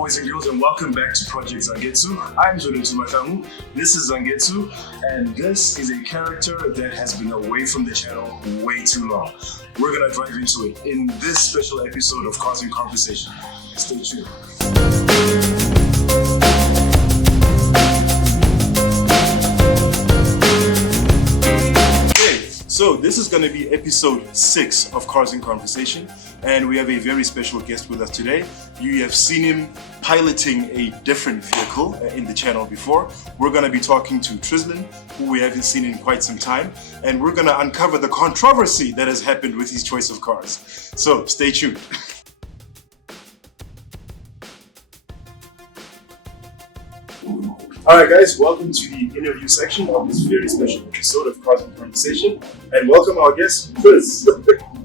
boys and girls, and welcome back to Project Zangetsu. I'm Jodo. This is Zangetsu, and this is a character that has been away from the channel way too long. We're gonna dive into it in this special episode of Cars in Conversation. Stay tuned. So this is going to be episode 6 of Cars in Conversation, and we have a very special guest with us today. You have seen him piloting a different vehicle in the channel before. We're going to be talking to Trislan, who we haven't seen in quite some time, and we're going to uncover the controversy that has happened with his choice of cars. So stay tuned. Alright guys, welcome to the interview section of this very special episode of Cars in Conversation, and welcome our guest, Tris.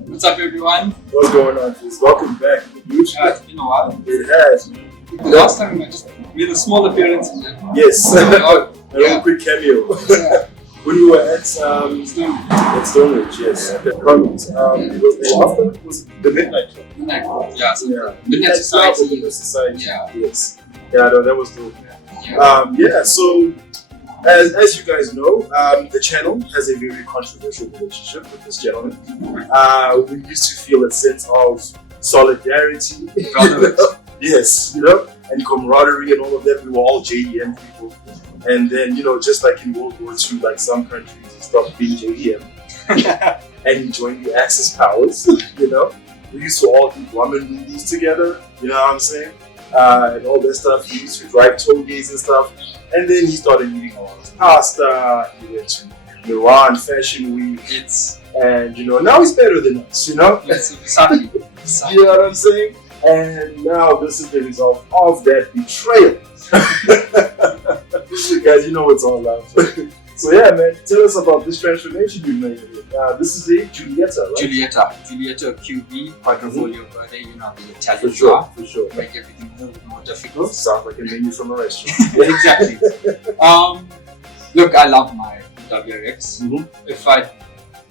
What's up everyone? What's going on, Tris? Welcome back. It's been a while. It has. The last time I just made a small appearance in it. Yes. A little quick cameo. Yeah. When we were at Stonebridge, yes. At the Commons. It was the after? Was it the Midnight Club? Midnight Club. Yeah, so Yeah. Midnight Society. Midnight Society. Yeah. Yes. Yeah, no, that was dope. Yeah. So as you guys know, the channel has a very controversial relationship with this gentleman. We used to feel a sense of solidarity, yes, and camaraderie and all of that. We were all JDM people, and then just like in World War II, like some countries he stopped being JDM and he joined the Axis powers. We used to all eat ramen noodles together. You know what I'm saying? And all that stuff. He used to drive toll gates and stuff. And then he started eating a lot of pasta. He went to Iran Fashion Week. And now he's better than us, It's exactly. You know what I'm saying? And now this is the result of that betrayal. Guys, you know it's all love. So yeah, man, tell us about this transformation you made. This is a Giulietta, right? Giulietta QB, Quadrifoglio Verde, the Italian For sure. Make everything a little bit more difficult. Sounds like a menu from a restaurant. Exactly. Look, I love my WRX. Mm-hmm. If I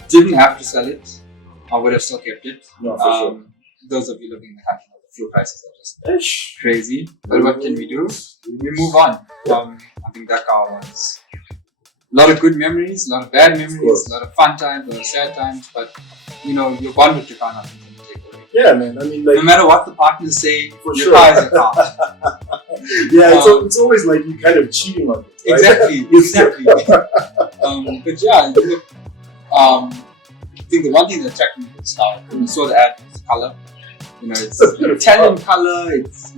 didn't have to sell it, I would have still kept it. No, for sure. Those of you living in the country know the fuel prices are just crazy. But what can we do? We move on. I think that car was a lot of good memories, a lot of bad memories, a lot of fun times, a lot of sad times, but your bond with your car nothing can take away. Yeah, man. I mean, like, no matter what the partners say, your car is a car. Yeah, it's always like you kind of cheating on it. Right? Exactly. But yeah, look, I think the one thing that attracted me to the style, when I saw the ad, was the color. It's an Italian color. It's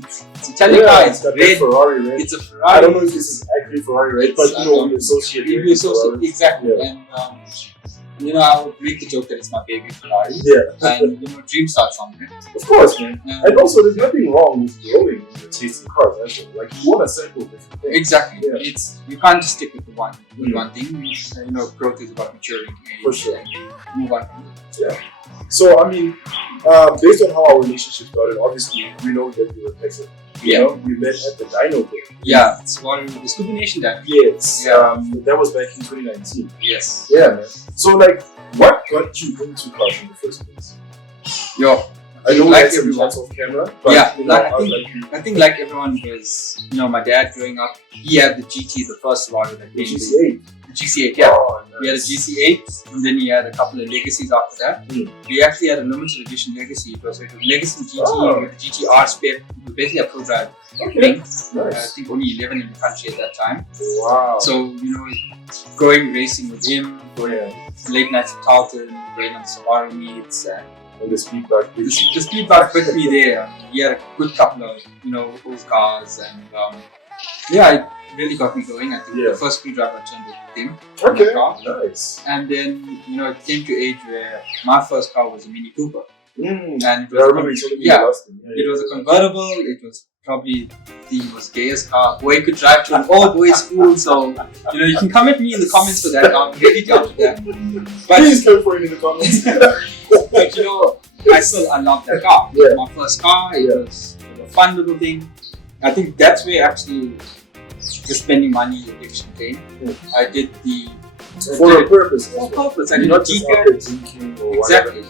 Italian car. It's red. Ferrari red. It's a Ferrari. I don't know if this is actually Ferrari red, but we associate it with Ferrari. Exactly. Yeah. And I would make the joke that it's my baby Ferrari. Yeah. And dream starts on it. Of course, man. And also, there's nothing wrong with growing in your taste in cars. Actually, like you want to sample different things. Exactly. Yeah. You can't just stick with one thing. Growth is about maturing. For sure. And you move on from it. Yeah. So, I mean, based on how our relationship started, obviously, we know that you were Texan. We met at the Dyno Day. Yeah, it's one the Scuba Nation Day. Yes. Yeah. That was back in 2019. Yes. Yeah, man. So, like, what got you into cars in the first place? I know like everyone off camera, but I think like everyone was, my dad growing up, he had the GT, the first Ferrari that the GC8. The GC8, yeah. Oh, nice. He had a GC8, and then he had a couple of legacies after that. We actually had a limited edition legacy. It was Legacy GT with the GTR spec. It was basically a pro-drive thing. Nice. I think only 11 in the country at that time. Wow. So, going racing with him, going late nights at Tarleton, going on the Subaru meets, and the speed bug. The speed bug put me there. He had a good couple of, those cars, and it really got me going. I think the first screwdriver I turned with him. Okay, nice. And then, it came to age where my first car was a Mini Cooper. And it was a convertible. It was probably the most gayest car. Boy could drive to an all boys school, so you can come at me in the comments for that. I'm ready to answer that. But please come for it in the comments. But I love that car. It was my first car. It was a fun little thing. I think that's where actually the spending money addiction came. I did the for a purpose. For a purpose. I did not just DCAT. Exactly.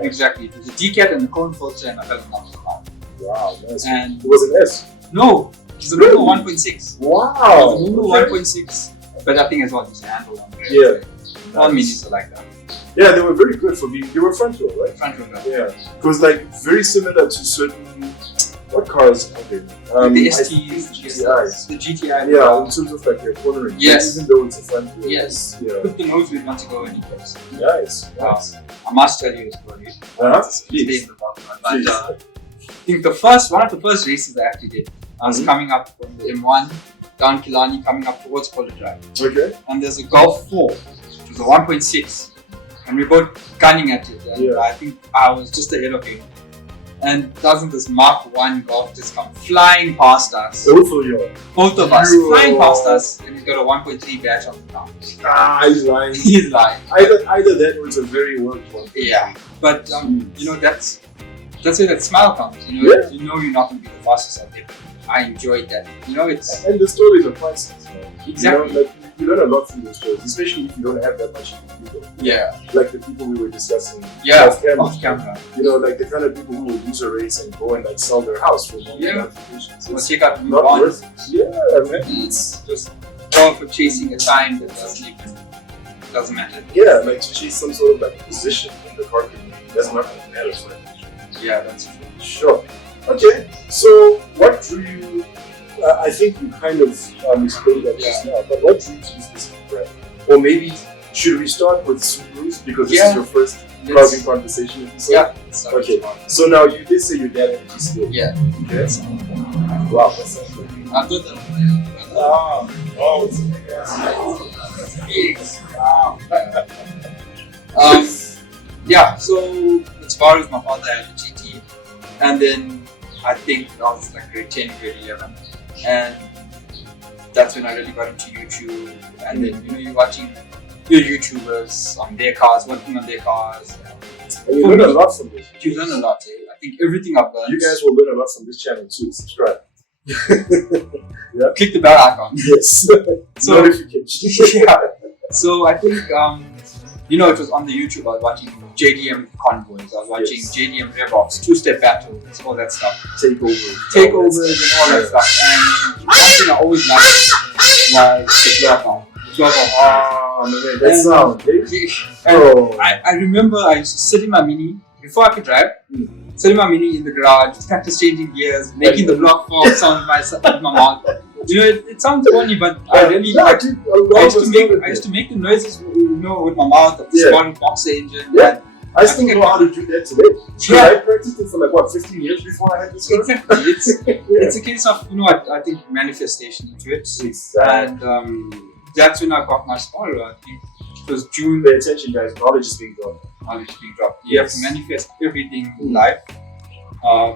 Exactly. It was a DCAT and the cone filter, and I fell in love with the car. Wow, nice. And it was an S. No, it's a Really? normal 1.6. Wow. It's a normal Okay. 1.6. But I think it's what just handle on there. Yeah. All Nice. minis are like that. Yeah, they were very good for being. They were front row, right? Front row. Yeah. It was like very similar to certain. What cars are they? The I think STs, GTIs. the GTI. Yeah, in terms of like their cornering. Yes. Even though it's a front row. Yes. Yeah. Put the nose with once you go any place. Nice. Nice. I must tell you a story. Please. But I think one of the first races I actually did, I was coming up from the M1 down Killarney, coming up towards Polo Drive. Okay. And there's a Golf 4, which was a 1.6. And we were both gunning at it. And I think I was just ahead of him. And doesn't this Mark 1 Golf just come flying past us? Both of us flying past us, and he's got a 1.3 badge on the ground. Ah, he's lying. He's lying. Either that or it's a very worked one. Yeah. But you know, that's where that smile comes. You know, you know you're not going to be the fastest out there. I enjoyed that. You know, it's and the stories are priceless. Man. Exactly. You know, like you learn a lot from those stories, especially if you don't have that much people. Yeah. Like the people we were discussing. Yeah. Off camera. You know, like the kind of people who will lose a race and go and like sell their house for money. Yeah. Well, check out not worth it. Yeah, man. It's just all for chasing a time that doesn't matter. Yeah, like to chase some sort of like position in the car community. That's not going to matter for it. Yeah, that's true. Sure. Okay, so what drew you? I think you kind of explained that just now, but what drew you to this specific brand? Or maybe should we start with Subarus because this is your first closing conversation episode? Yeah. Okay. So now you did say your dad had a GCA. Yeah. Okay. Wow, that's so good. I thought that. Yeah, so as far as my father had a GT, and then I think I was like grade 10, grade 11, and that's when I really got into YouTube, and then you're watching your YouTubers on their cars, working on their cars. And you learn a lot from this. You learn a lot, eh? I think everything I've learned. You guys will learn a lot from this channel too. Subscribe. Click the bell icon. Yes. So, notification. Yeah. So I think it was on the YouTube. I was watching JDM convoys. I was watching JDM rev-offs, two-step battles, all that stuff. Takeovers and all that stuff. And one thing I always liked was the blowout. Oh man, that sound. I remember I used to sit in my Mini before I could drive. Sit in my Mini in the garage, just practice changing gears, making the block form sound with my mouth. It sounds funny, but I really I used to make the noises, with my mouth of the small boxer engine. Yeah. I still know how to do that today. Yeah. I practiced it for 15 years before I had this car. Exactly. It's a case of I think manifestation into it. Exactly. And that's when I got my spoiler. I think it was June. Pay attention, guys. Knowledge is being dropped. You have to manifest everything in life.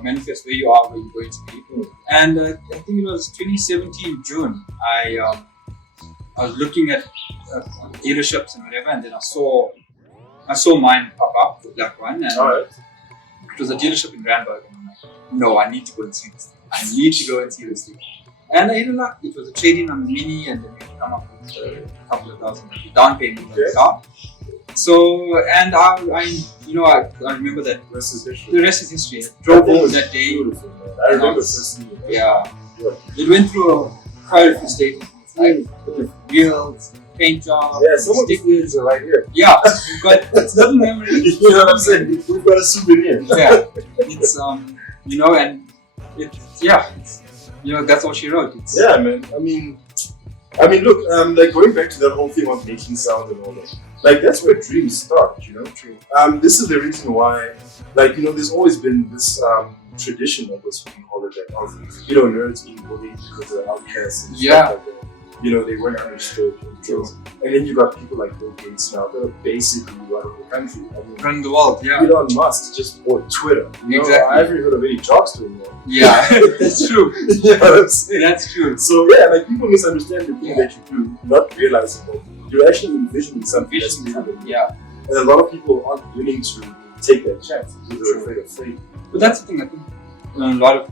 Manifest where you are, where you're going to be. And I think it was 2017 June. I was looking at dealerships and whatever, and then I saw mine pop up, the black one, and it was a dealership in Randburg. And I'm like, no, I need to go and see this thing. And I had luck. It was a trade-in on the Mini, and then we come up with a couple of thousand down payment on the car. So, and I remember that the rest is history. I drove home that day. Beautiful, man. I remember first seeing it. Yeah. It went through quite a few stages. Like the wheels, paint job, some of the stickers are right here. Yeah, we've got little memories. You know what I'm saying? We've got a souvenir. Yeah, it's and it's that's all she wrote. Yeah, man. I mean, look, like going back to that whole thing of making sound and all that. Like that's where dreams start, True. This is the reason why, there's always been this tradition of what's being called it, of nerds being bullied because they're outcasts and stuff like that. They weren't understood. And then you got people like Bill Gates now that are basically running the country. Running the world, yeah. Elon Musk just bought Twitter. Exactly. I haven't heard of any jobs to him yet. Yeah, that's true. That's true. So people misunderstand the thing that you do, not realizing that you're actually envisioning something that's bigger than you. Yeah. And a lot of people aren't willing to take that chance because they're afraid of fate. But that's the thing, I think in a lot of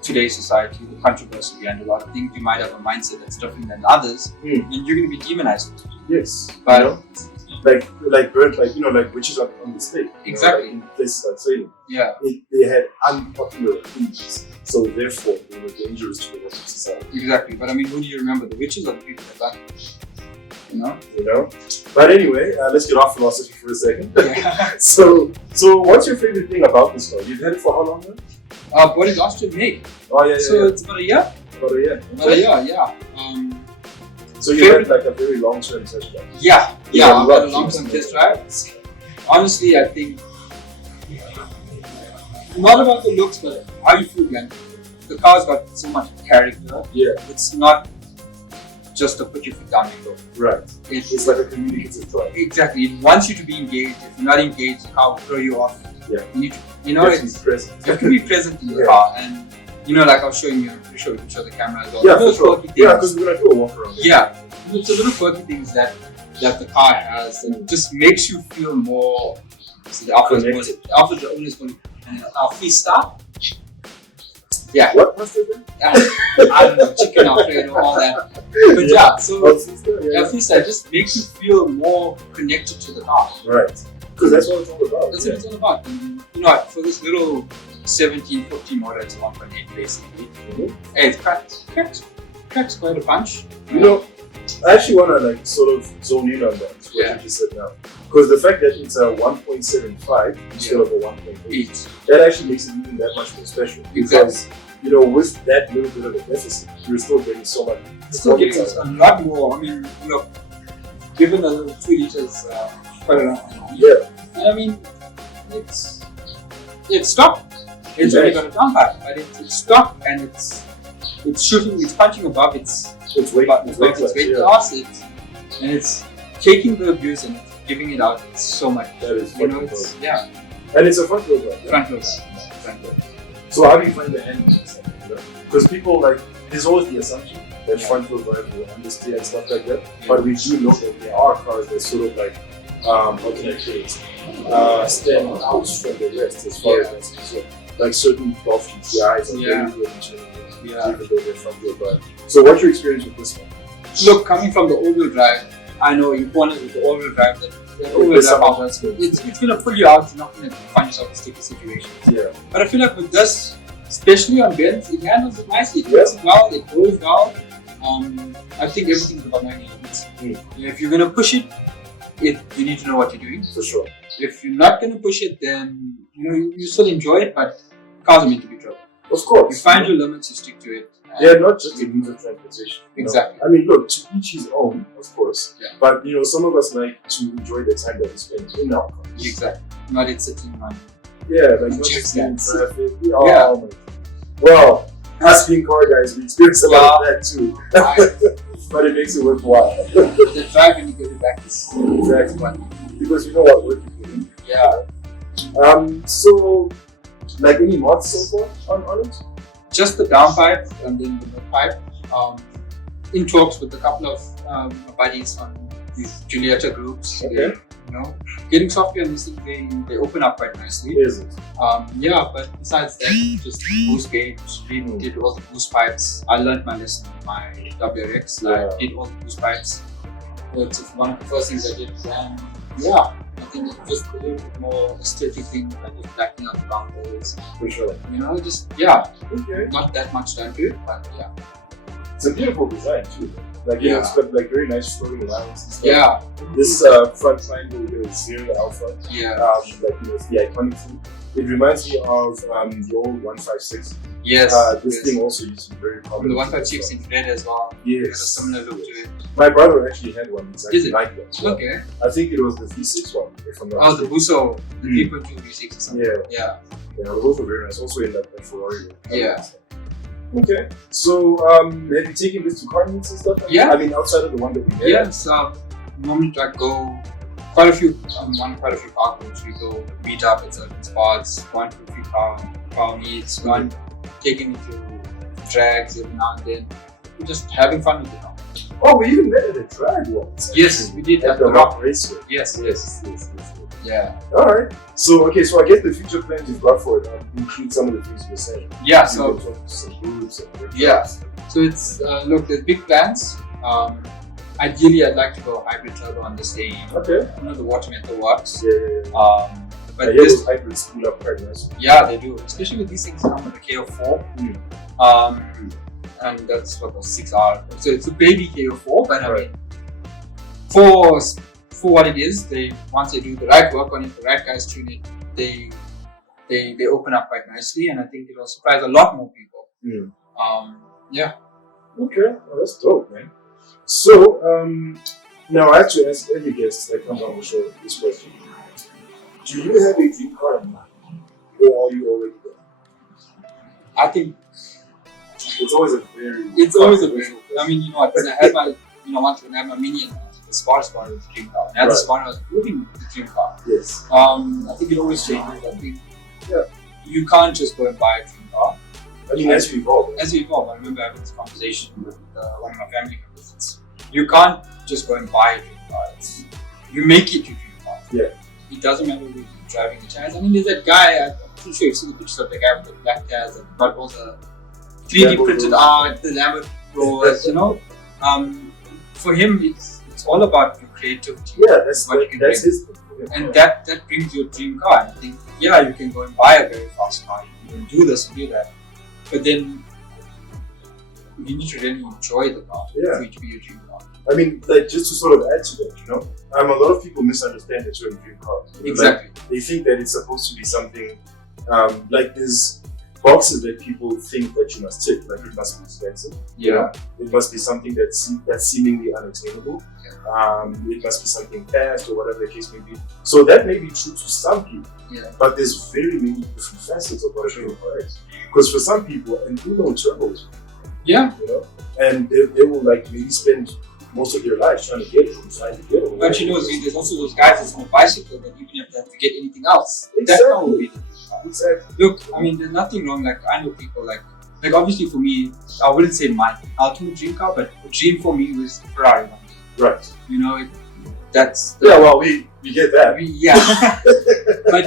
today's society, the controversy behind a lot of things, you might have a mindset that's different than others, and you're going to be demonized. Yes. But like burnt, like like witches on the stake. Exactly. Like in places like Sweden. Yeah. They had unpopular opinions, so therefore they were dangerous to the rest of society. Exactly. But I mean, who do you remember? The witches or the people that done it? You know. But anyway, let's get off philosophy for a second. Yeah. So what's your favorite thing about this car? You've had it for how long now? Bought it last year May. Oh yeah. So it's about a year. About a year. About a year, yeah. So you had like a very long-term test drive. Yeah. I've had a long-term test drive. Honestly, I think not about the looks, but how you feel, man. The car's got so much character. Yeah. It's not just to put your foot down and go. Right. It's like a communicative drive. Exactly. It wants you to be engaged. If you're not engaged, the car will throw you off. Yeah. You need to, you have to be present. You have to be present in the car. And like I was showing you, I'm sure we can show the camera as well. Yeah, for sure. Yeah, because we're going to do a walk around. Yeah. It's a little quirky things that the car has, and it just makes you feel more. So the Alfa the owners going Alfista. Yeah. What must it be? I don't know, chicken Alfredo, all that. But yeah, so Alfista just makes you feel more connected to the car. Right. Because that's what it's all about. That's what it's all about. And, for this little 1750 model, it's a 1.8 basically. Mm-hmm. Hey, it cracks quite a bunch. I actually want to sort of zone in on that, what you just said now. Because the fact that it's a 1.75 instead of a 1.8, that actually makes it even that much more special. Because, with that little bit of a deficit, you're still getting so much. Still getting a lot more. I mean, given the little 2 liters, quite a lot. Yeah. And I mean, it's stock. It's only got a downpipe, but it's stock and it's shooting, it's punching above its weight class, and it's taking the abuse and giving it out so much. That is And it's a front wheel drive. Front wheel drive. So how do you find the handling? Because people there's always the assumption that front wheel drive will understeer and stuff like that. Yeah. But we do know that there are cars that sort of how can I say it? Stand out from the rest as far as that's concerned. Like certain Golf GTIs are very good in even though they're front wheel drive. So what's your experience with this one? Look, coming from the all-wheel drive, I know in corners with the all-wheel drive that it's going to pull you out. You're not going to find yourself in sticky situations. Yeah. But I feel like with this, especially on bends, it handles it nicely. It works well. It goes well. I think everything's about knowing your limits. If you're going to push it, you need to know what you're doing. For sure. If you're not going to push it, then you still enjoy it, but cars are meant to be driven. Of course. You find your limits, you stick to it. They're not just a means of transportation. Exactly. I mean, look, to each his own, of course. Yeah. But some of us like to enjoy the time that we spend in our cars. Exactly. Not it sitting on. Yeah, like not just in traffic. Oh my God. Well, us being car guys, we experience a lot of that too. But it makes it worthwhile. The drive when you get it back is exactly fun. Because you know what work you're doing. Yeah. So, any mods so far on it? Just the downpipe and then the mid-pipe. In talks with a couple of buddies on these Giulietta groups. Okay. Getting software on these things, they open up quite nicely. Is it? But besides that, just boost gauge, did all the boost pipes. I learned my lesson on my WRX. I did all the boost pipes. It's one of the first things I did. And I think it's just a little bit more aesthetic thing, like just blacking out the round holes. For sure. Okay. Not that much done to it, but It's a beautiful design too. It's got very nice floating lines and stuff. Yeah. This front triangle here is very Alfa. Yeah. It's the iconic thing. It reminds me of the old 156. Yes. This thing also used to be very common. The 156 in red as well. Yes. It has a similar look to it. My brother actually had one. It's actually like that. Okay. I think it was the V6 one, if I'm not mistaken. The Busso, the 3.2 V6 or something. Yeah, they're both very nice. Also in that Ferrari. Yeah. Okay. So, have you taken this to car meets and stuff? I mean, outside of the one that we had? Yes. Normally I go quite a few car groups. We go meet up at certain spots, going to a few car meets, going taking it to drags every now and then. We're just having fun with it now. Oh, we even met at a drag once. Yes, we did at the Rock Raceway. Yes. Yeah. Alright. So I guess the future plans you've got for it include some of the things you were saying. Yeah, so some groups and So it's there's big plans. I Ideally, I'd like to go hybrid turbo on the same. Okay. The water meter works. Yeah. But those hybrids spool up quite nice. Yeah, they do. Especially with these things come with a KO4. And that's what was 6R. So it's a baby KO4, but I mean, for what it is, once they do the right work on it, the right guys tune it, they open up quite nicely, and I think it'll surprise a lot more people. Yeah. Okay, well, that's dope, man. So now I have to ask every guest that comes on the show this question: do you have a dream car in mind, or are you already there? I think it's always a very. I mean, you know what? When I had my, once when I had my Mini, the Spar was the dream car. And the Spar was moving the dream car. Yes. I think it always changes. I think you can't just go and buy a dream car. I mean, as you evolve. I remember having this conversation with one of my family members. You can't just go and buy a dream car. You make it your dream car. Yeah. It doesn't matter whether you're driving the Chaz. I mean, there's that guy, I'm pretty sure you've seen the pictures of the guy with the black Chaz and got all the 3D printed art, the Lambo rollers, for him, it's all about your creativity. Yeah, that's his thing. And that brings you a dream car. And I think, you can go and buy a very fast car. You can do this and do that. But then, you need to really enjoy the car for it to be your dream car. I mean, like, just to sort of add to that, a lot of people misunderstand the term dream car. Exactly. Like, they think that it's supposed to be something, like there's boxes that people think that you must tick, like it must be expensive. Yeah. It must be something that's seemingly unattainable. It must be something fast or whatever the case may be. So that may be true to some people. But there's very many different facets of what a dream car is. Because for some people, and turbos. Yeah. And they will like maybe spend most of their lives trying to get it, trying to get it. But there's also those guys that's on a bicycle that even if they have to get anything else, exactly. That will be the exactly. Look, I mean, there's nothing wrong. Like, I know people like obviously for me, I wouldn't say my ultimate dream car, but a dream for me was Ferrari. Right. That's well, we get that. But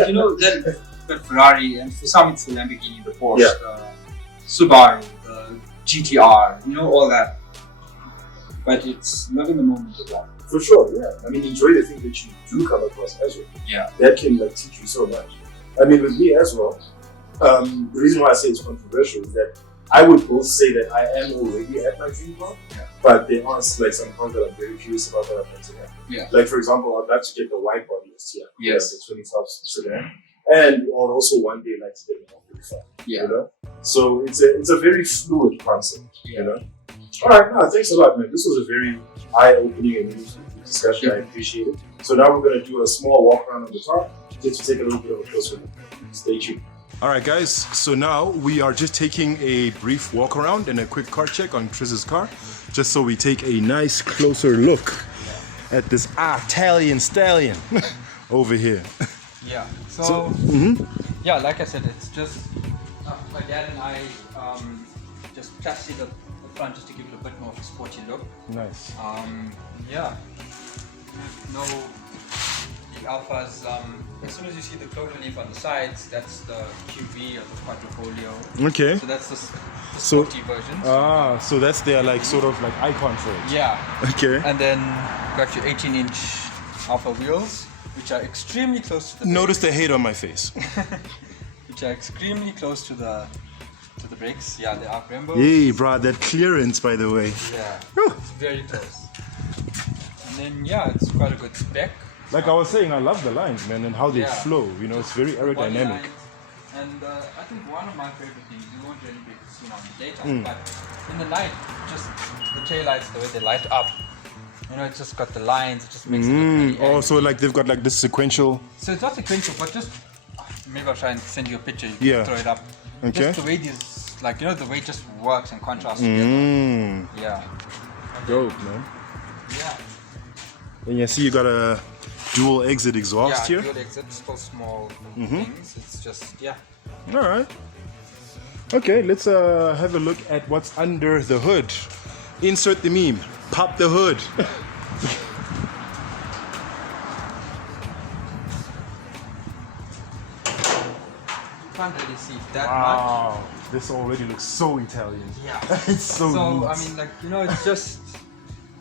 but Ferrari, and for some it's the Lamborghini, the Porsche, the Subaru, the GTR, all that. But it's not in the moment as well. For sure, yeah. I mean, enjoy the things that you do come across as well. Yeah. That can teach you so much. I mean, with me as well, the reason why I say it's controversial is that I would both say that I am already at my dream car, but there are like some cars that I'm very curious about that I'm going to have. Yeah. Like, for example, I'd like to get the wide body STI. Yes. The 2012 sedan. And I'd also one day like to get an F-35. Yeah. So it's a very fluid concept, All right, thanks a lot, man. This was a very eye-opening and meaningful discussion. I appreciate it. So now we're going to do a small walk around on the car just to take a little bit of a closer look. Stay tuned. All right, guys. So now we are just taking a brief walk around and a quick car check on Triz's car, just so we take a nice closer look at this Italian stallion over here. Yeah. So like I said, it's just my dad and I just plasted the front just to give it a bit more of a sporty look. Nice. The Alphas, as soon as you see the clover leaf on the sides, that's the QV or the Quadrifoglio. Okay. So that's the sporty version. So that's their sort of icon for it. Yeah. Okay. And then got your 18-inch Alpha wheels, which are extremely close to the Notice the hate on my face. which are extremely close to the brakes. Yeah, they are Brembo. Hey, bro, that clearance, by the way. Yeah, it's very close. And then, it's quite a good spec. Like I was saying, I love the lines, man, and how they flow. It's very aerodynamic. And I think one of my favorite things, you won't really be able to see on the daytime, but in the night, just the taillights, the way they light up. It's just got the lines, it just makes it look really so they've got this sequential. So it's not sequential, but just maybe I'll try and send you a picture. You can throw it up. Okay. Just the way these, the way it just works and contrasts together. Yeah. Dope, man. Yeah. And you see, you got a dual exit exhaust here. Yeah, dual exit, still small things. It's just All right. Okay, let's have a look at what's under the hood. Insert the meme. Pop the hood. You can't really see that much. Wow, this already looks so Italian. Yeah. It's so neat. I mean, it's just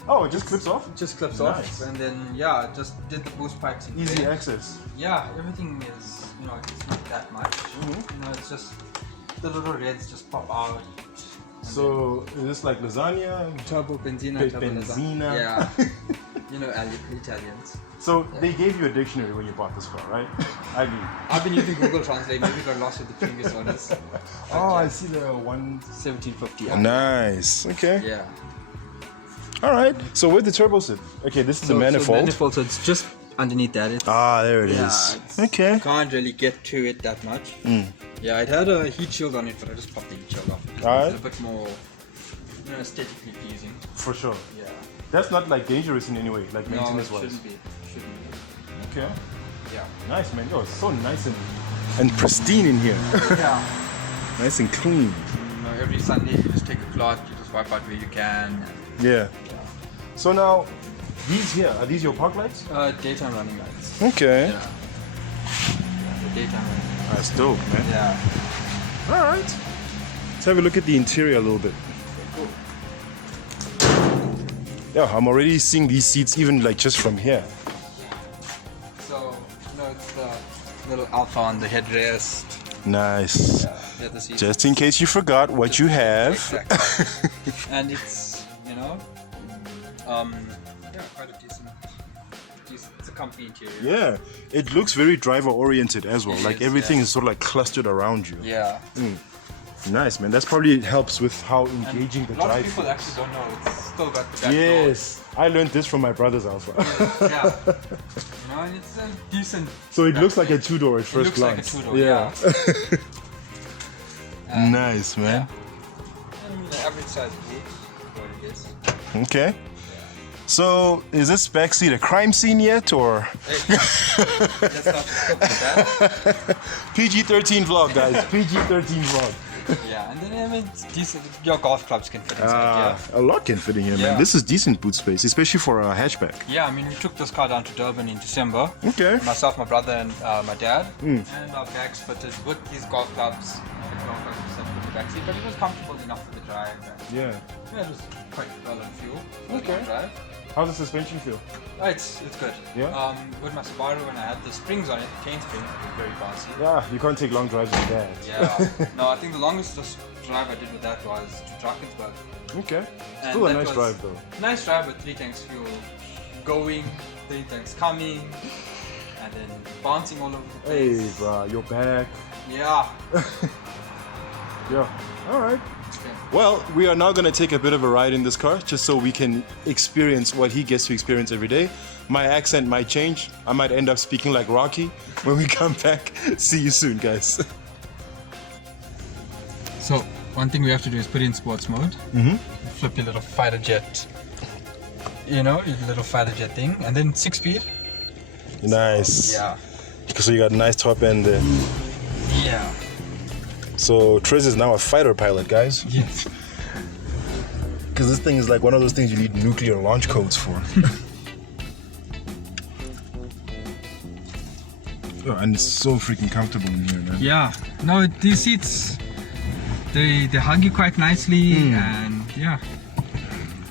Oh, it just clips off? It just clips Nice. off, and then yeah, just did the boost pipes in Easy there. access. Yeah, everything is, you know, it's not that much. You know, it's just the little reds just pop out. So is this like lasagna? Turbo benzina, Benzina. Yeah. You know, Italians. So they gave you a dictionary when you bought this car, right? I mean, I've been using Google Translate. Maybe got lost with the previous owners. oh, I see the 1750. Nice. Okay. Yeah. All right. So where'd the turbo sit? Okay, this is the manifold. So manifold. So it's just underneath that. It's, there it is. it's- Okay. Can't really get to it that much. Yeah, it had a heat shield on it, but I just popped the heat shield off. Alright. It's a bit more, you know, aesthetically pleasing. For sure. Yeah. That's not like dangerous in any way, like No, it maintenance wise. shouldn't be. Shouldn't be. Okay. Yeah. Nice, man. Yo, it's so nice and pristine in here. Yeah. Nice and clean. You know, every Sunday you just take a cloth, you just wipe out where you can. Yeah. So now, these here, are these your park lights? Daytime running lights. Okay. Yeah. The daytime running lights. That's dope, man. Yeah. All right. Let's have a look at the interior a little bit. Yeah, I'm already seeing these seats even like just from here. So, you know, it's the little Alfa on the headrest. Nice. Yeah, the seats. Just in case you forgot what you have. Exactly. And it's, you know, yeah, quite a decent, it's a company interior. Yeah, it looks very driver oriented as well. It Like is, everything yeah. is sort of like clustered around you. Yeah. Nice, man. That's probably helps with how engaging the A lot of drive people feels. actually don't know it's still got the back Yes, I learned this from my brother's Alfa. door. Yeah. You know, and it's a decent. So it looks like a back two-door at first looks like a glance. two-door, yeah. Nice, man. I mean, the average size boot is what it is. Okay. So is this backseat a crime scene yet, or Hey, let's not cook with that. PG-13 vlog, guys? PG-13 vlog. Yeah, and then I mean, it's decent. Your golf clubs can fit inside. A lot can fit in here, man. Yeah. This is decent boot space, especially for a hatchback. Yeah, I mean, we took this car down to Durban in December. Okay. Myself, my brother, and my dad, and our bags fitted with these golf clubs. The golf clubs were set in the backseat, but it was comfortable enough for the drive. And, Yeah. yeah, it was quite well on fuel. Okay. Drive. How's the suspension feel? Oh, it's good. Yeah? With my Subaru, when I had the springs on it, the chain springs, it was very bouncy. Yeah, you can't take long drives with that. Yeah. No, I think the longest drive I did with that was to Drakensberg. Okay. And Still a that nice was drive though. Nice drive with 3 tanks fuel going, 3 tanks coming, and then bouncing all over the Hey, place. bruh, you're back. Yeah. Yeah. All right. Okay. Well, we are now going to take a bit of a ride in this car just so we can experience what he gets to experience every day. My accent might change. I might end up speaking like Rocky when we come back. See you soon, guys. So, one thing we have to do is put in sports mode. Flip your little fighter jet. You know, your little fighter jet thing. And then 6-speed. Nice. Yeah. So you got a nice top end there. Yeah. So Triz is now a fighter pilot, guys. Yes. Because this thing is like one of those things you need nuclear launch codes for. Oh, and it's so freaking comfortable in here, man. Yeah. No, these seats, they hug you quite nicely, and yeah.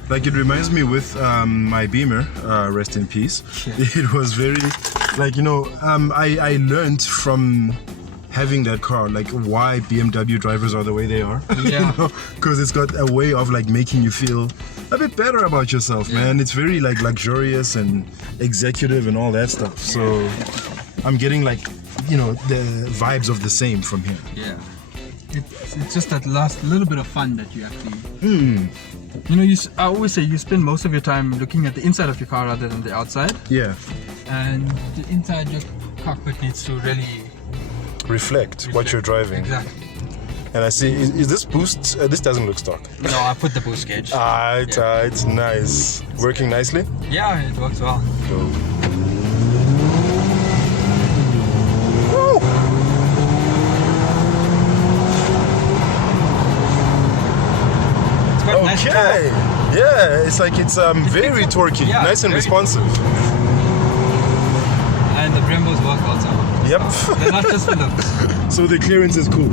Like it reminds me with my Beamer, rest in peace. Yeah. It was very, like, you know, I learned from having that car, like why BMW drivers are the way they are. Yeah. Because it's got a way of like making you feel a bit better about yourself, man. It's very like luxurious and executive and all that stuff. So I'm getting like, you know, the vibes of the same from here. Yeah. It's just that last little bit of fun that you actually. You know, I always say you spend most of your time looking at the inside of your car rather than the outside. Yeah. And the inside your cockpit needs to really Reflect what you're driving. Exactly. And I see, is this boost? This doesn't look stock. No, I put the boost gauge. It's nice. Working nicely? Yeah, it works well. Cool. It's got nice Okay. Yeah, it's like it's very torquey, yeah, nice and very- responsive. And the Brembos work also. Yep. They're not just for looks. So the clearance is cool.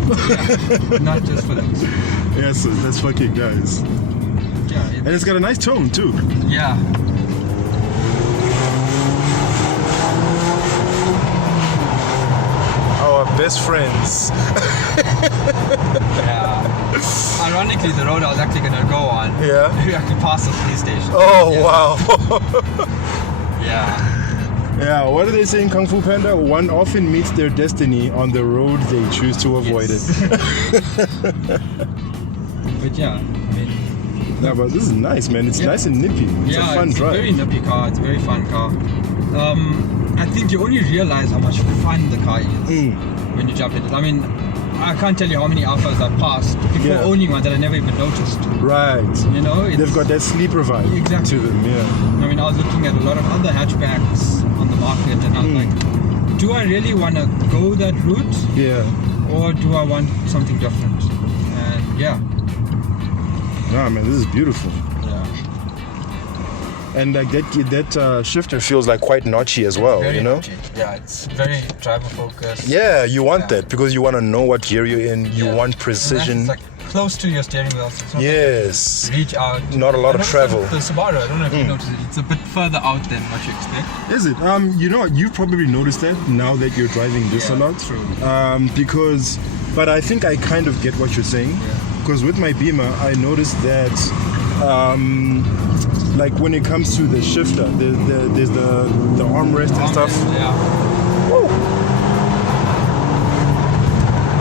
Not just for looks. Yes, that's fucking nice. Yeah, And it's got a nice tone too. Yeah. Our best friends. Yeah. Ironically, the road I was actually gonna go on. Yeah. We actually passed the police station. Oh Yeah. wow. Yeah. Yeah, what do they say in Kung Fu Panda? One often meets their destiny on the road they choose to avoid Yes. it. But yeah, I mean, Yeah, but this is nice, man. It's nice and nippy. It's a fun drive. a very nippy car. It's a very fun car. I think you only realize how much fun the car is when you jump in it. I mean, I can't tell you how many Alphas I've passed before owning one that I never even noticed. Right. You know, They've got that sleeper vibe Exactly. to them, yeah. I mean, I was looking at a lot of other hatchbacks on the market, and I was like, do I really want to go that route, Yeah. or do I want something different? And yeah. Nah, man, this is beautiful. Yeah. And like that shifter feels like quite notchy as well, Very you know? notchy. Yeah, it's very driver focused. Yeah, you want Yeah. that because you want to know what gear you're in. You Yeah. want And precision. that's, like close to your steering wheel. So it's not Yes. like reach out. Not a lot of I noticed travel. The Subaru, I don't know if you noticed it. It's a bit further out than what you expect. Is it? You know, you've probably noticed that now that you're driving this a lot. True. But I think I kind of get what you're saying. Because with my Beamer, I noticed that, like when it comes to the shifter, there's the armrest and stuff. Yeah. Woo.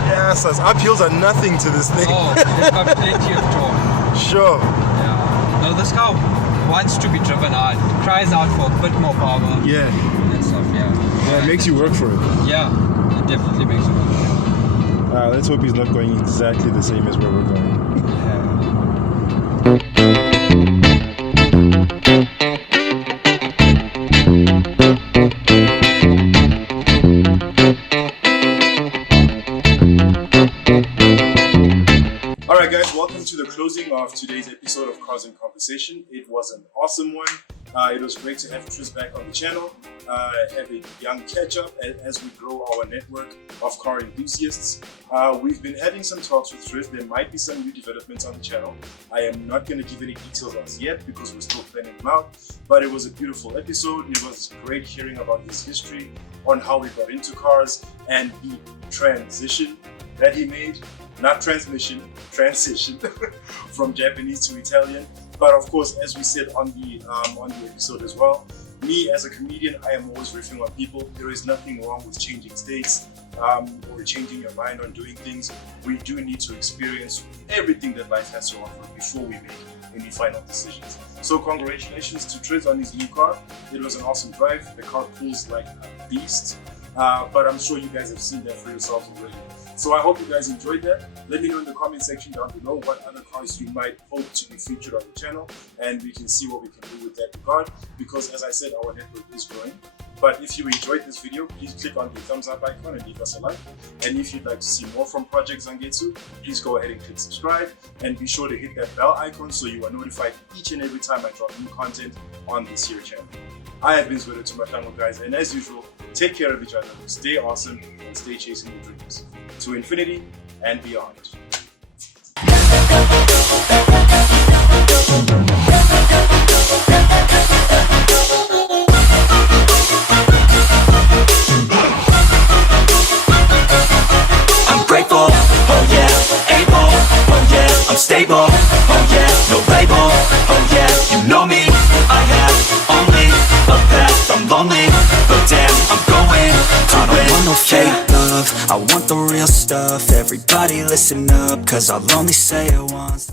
Yes, uphills are nothing to this thing. Oh, it's got plenty of torque. Sure. Yeah. No, this car wants to be driven hard. It cries out for a bit more power. Yeah. And stuff, yeah. Yeah, it makes you work for it. Yeah, it definitely makes you work for it. Let's hope he's not going exactly the same as where we're going. Alright guys, welcome to the closing of today's episode of Cars in Conversation. It was an awesome one. It was great to have Tris back on the channel, have a young catch-up as we grow our network of car enthusiasts. We've been having some talks with Tris. There might be some new developments on the channel. I am not going to give any details as yet because we're still planning them out, but it was a beautiful episode. It was great hearing about his history on how we got into cars and the transition that he made. Not transmission, transition from Japanese to Italian. But of course, as we said on the episode as well, me as a comedian, I am always riffing on people. There is nothing wrong with changing states or changing your mind on doing things. We do need to experience everything that life has to offer before we make any final decisions. So congratulations to Tris on his new car. It was an awesome drive. The car pulls like a beast. But I'm sure you guys have seen that for yourselves already. So I hope you guys enjoyed that. Let me know in the comment section down below what other cars you might hope to be featured on the channel, and we can see what we can do with that regard, because as I said, our network is growing. But if you enjoyed this video, please click on the thumbs up icon and leave us a like. And if you'd like to see more from Project Zangetsu, please go ahead and click subscribe, and be sure to hit that bell icon so you are notified each and every time I drop new content on this here channel. I have been Zweda to Matango, guys, and as usual, take care of each other, stay awesome, and stay chasing your dreams. To infinity and beyond. I'm grateful, oh yeah, able, oh yeah, I'm stable, oh yeah, no label, oh yeah, you know me, I have only a path, I'm lonely, but damn, I'm going to I don't want no fake love, I want the real stuff, everybody listen up, cause I'll only say it once.